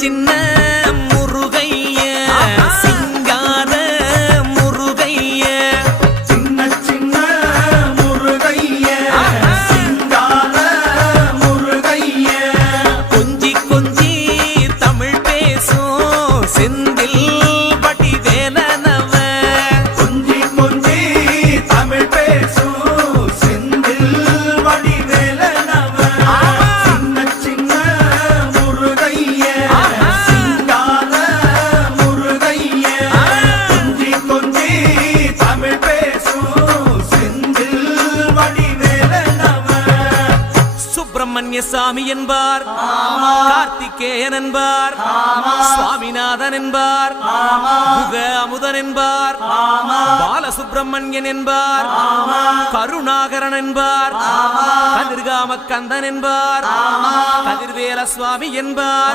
சின்ன முருகைய சிங்கார முருகைய சின்ன முருகைய சிங்கார முருகைய கொஞ்சி கொஞ்சி தமிழ் பேசும் செந்தில் வடிவேலனவ கொஞ்சி கொஞ்சி தமிழ் பேசும் செந்தில் வடிவேலனவ சின்ன முருகைய சிங்கார முருகைய கொஞ்சி கொஞ்சி தமிழ் பேசும் செந்தில் வடிவேலனவ சுப்பிரமணிய சாமி என்பார், கார்த்திகேயன் என்பார், சுவாமிநாதன் என்பார், முக அமுதன் என்பார், பாலசுப்பிரமணியன் என்பார், கருணாகரன் என்பார், கதிர்காம கந்தன் என்பார், கதிர்வேல சுவாமி என்பார்.